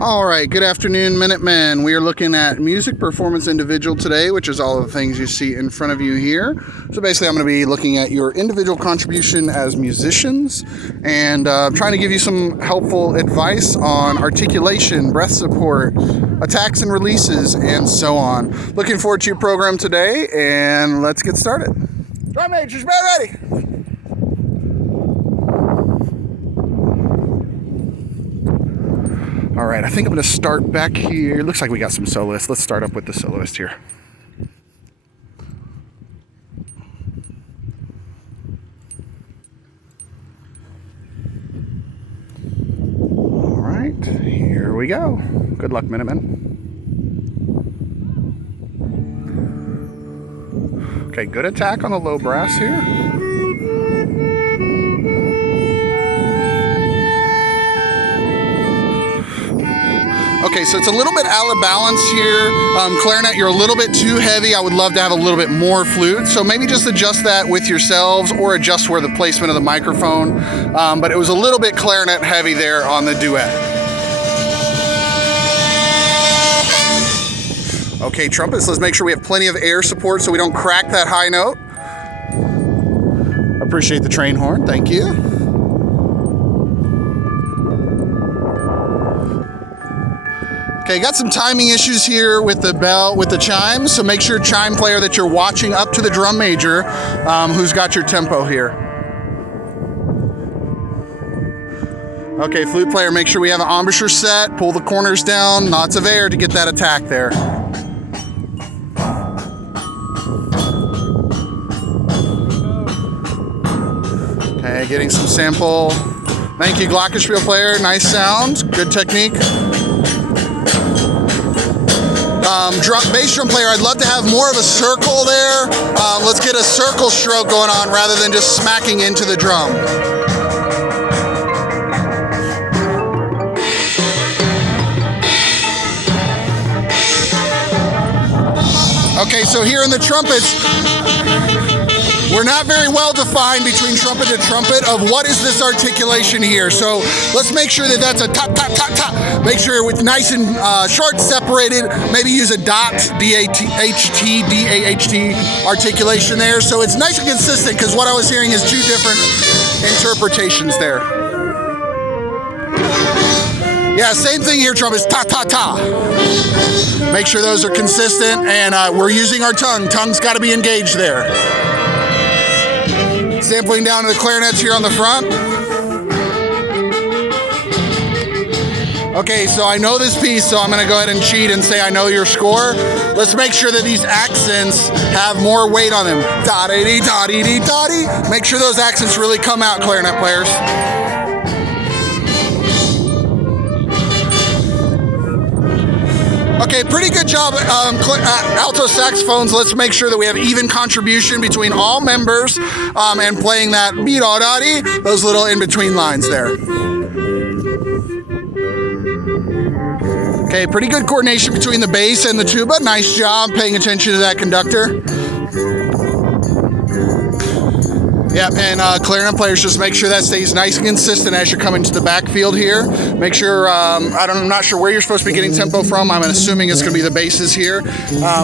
All right, good afternoon, Minutemen. We are looking at music performance individual today, which is all of the things you see in front of you here. So basically, I'm going to be looking at your individual contribution as musicians and trying to give you some helpful advice on articulation, breath support, attacks and releases, and so on. Looking forward to your program today, and let's get started. Drum majors, ready? All right, I think I'm going to start back here. Looks like we got some soloists. Let's start up with the soloist here. All right, here we go. Good luck, Minutemen. Okay, good attack on the low brass here. Okay, so it's a little bit out of balance here. Clarinet, you're a little bit too heavy. I would love to have a little bit more flute. So maybe just adjust that with yourselves or adjust where the placement of the microphone. But it was a little bit clarinet heavy there on the duet. Okay, trumpets, let's make sure we have plenty of air support so we don't crack that high note. Appreciate the train horn, thank you. Okay, got some timing issues here with the bell, with the chimes, so make sure, chime player, that you're watching up to the drum major who's got your tempo here. Okay, flute player, make sure we have an embouchure set, pull the corners down, lots of air to get that attack there. Okay, getting some sample. Thank you, glockenspiel player, nice sound, good technique. Bass drum player, I'd love to have more of a circle there. Let's get a circle stroke going on rather than just smacking into the drum. Okay, so here in the trumpets, we're not very well defined between trumpet to trumpet of what is this articulation here. So let's make sure that that's a top, top, top, top. Make sure it's nice and short, separated. Maybe use a dot, D-A-H-T, D-A-H-T articulation there. So it's nice and consistent, because what I was hearing is two different interpretations there. Yeah, same thing here, trumpets, ta, ta, ta. Make sure those are consistent, and we're using our tongue. Tongue's got to be engaged there. Sampling down to the clarinets here on the front. Okay, so I know this piece, so I'm going to go ahead and cheat and say I know your score. Let's make sure that these accents have more weight on them. Da-dee-dee, da-dee-dee, da-dee. Make sure those accents really come out, clarinet players. Okay, pretty good job, alto saxophones. Let's make sure that we have even contribution between all members and playing that be-da-da-dee, those little in-between lines there. Okay, pretty good coordination between the bass and the tuba. Nice job paying attention to that conductor. Yep, and clarinet players, just make sure that stays nice and consistent as you're coming to the backfield here. Make sure, I'm not sure where you're supposed to be getting tempo from. I'm assuming it's going to be the basses here.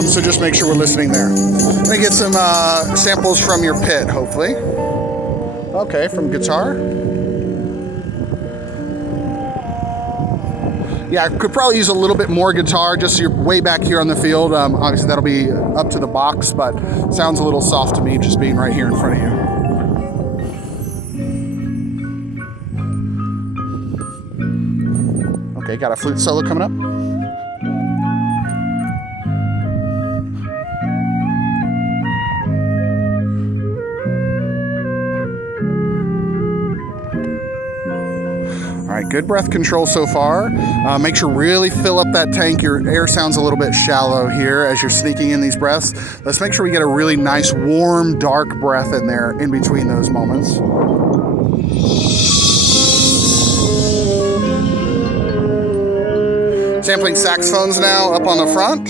So just make sure we're listening there. I'm going to get some samples from your pit, hopefully. Okay, from guitar. Yeah, I could probably use a little bit more guitar, just so you're way back here on the field. Obviously, that'll be up to the box, but sounds a little soft to me just being right here in front of you. Okay, got a flute solo coming up. All right, good breath control so far. Make sure really fill up that tank. Your air sounds a little bit shallow here as you're sneaking in these breaths. Let's make sure we get a really nice, warm, dark breath in there in between those moments. Sampling saxophones now up on the front.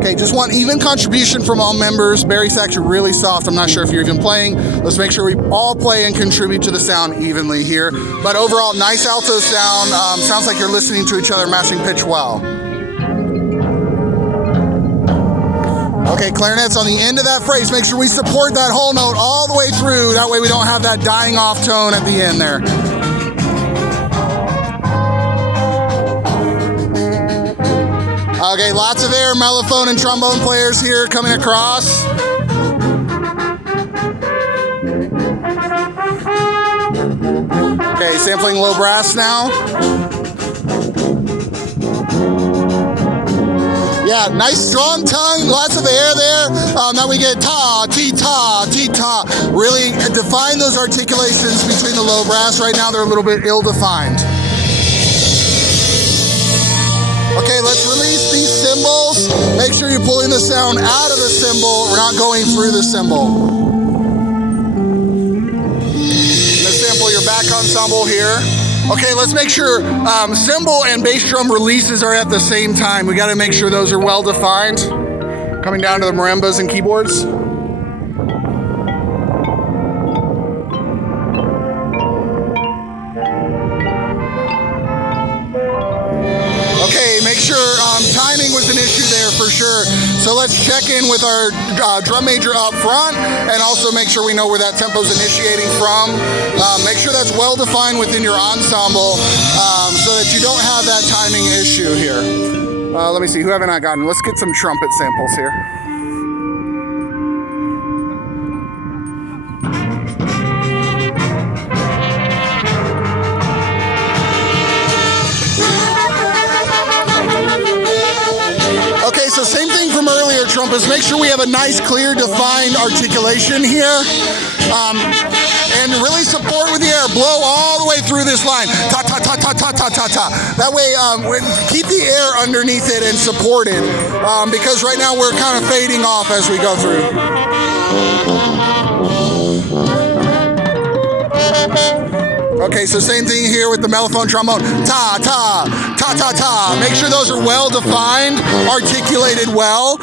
Okay, just want even contribution from all members. Barry sax, you're really soft. I'm not sure if you're even playing. Let's make sure we all play and contribute to the sound evenly here. But overall, nice alto sound. Sounds like you're listening to each other, matching pitch well. Okay, clarinets on the end of that phrase. Make sure we support that whole note all the way through. That way we don't have that dying off tone at the end there. Okay, lots of air, mellophone and trombone players here coming across. Okay, sampling low brass now. Yeah, nice strong tongue, lots of air there. Now we get ta, ti, ta, ti, ta. Really define those articulations between the low brass. Right now they're a little bit ill-defined. Okay, let's release these cymbals. Make sure you're pulling the sound out of the cymbal. We're not going through the cymbal. Gonna sample your back ensemble here. Okay, let's make sure cymbal and bass drum releases are at the same time. We gotta make sure those are well defined. Coming down to the marimbas and keyboards. Okay, make sure timing was an issue there for sure. So let's check in with our drum major up front and also make sure we know where that tempo is initiating from. Make sure that's well defined within your ensemble so that you don't have that timing issue here. Let me see, who haven't I gotten? Let's get some trumpet samples here. Okay, so same thing from earlier, trumpets. Make sure we have a nice, clear, defined articulation here. And really support with the air. Blow all the way through this line. Ta, ta, ta, ta, ta, ta, ta, ta. That way, keep the air underneath it and support it. Because right now we're kind of fading off as we go through. Okay, so same thing here with the mellophone trombone. Ta, ta, ta, ta, ta. Make sure those are well defined, articulated well.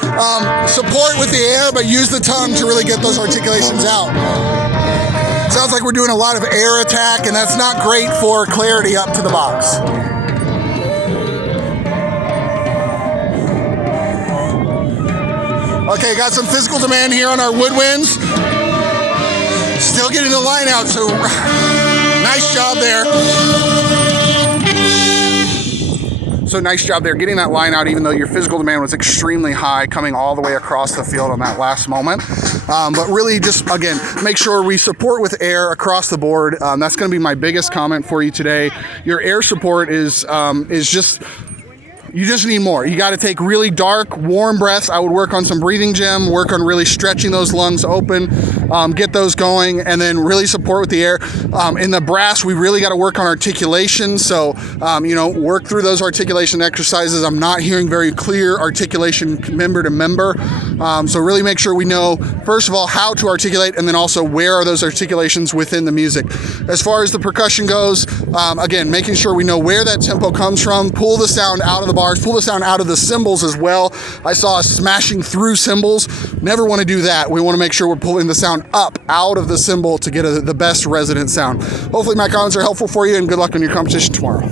Support with the air, but use the tongue to really get those articulations out. Sounds like we're doing a lot of air attack, and that's not great for clarity up to the box. Okay, got some physical demand here on our woodwinds. Still getting the line out, so nice job there. So nice job there, getting that line out, even though your physical demand was extremely high, coming all the way across the field on that last moment. But really just, again, make sure we support with air across the board. That's gonna be my biggest comment for you today. Your air support is just, you just need more. You got to take really dark, warm breaths. I would work on some breathing gym, work on really stretching those lungs open, get those going, and then really support with the air. In the brass, we really got to work on articulation. So, work through those articulation exercises. I'm not hearing very clear articulation member to member. So really make sure we know, first of all, how to articulate, and then also where are those articulations within the music. As far as the percussion goes, again, making sure we know where that tempo comes from, pull the sound out of the bars, pull the sound out of the cymbals as well. I saw us smashing through cymbals. Never want to do that. We want to make sure we're pulling the sound up out of the cymbal to get the best resonant sound. Hopefully my comments are helpful for you, and good luck on your competition tomorrow.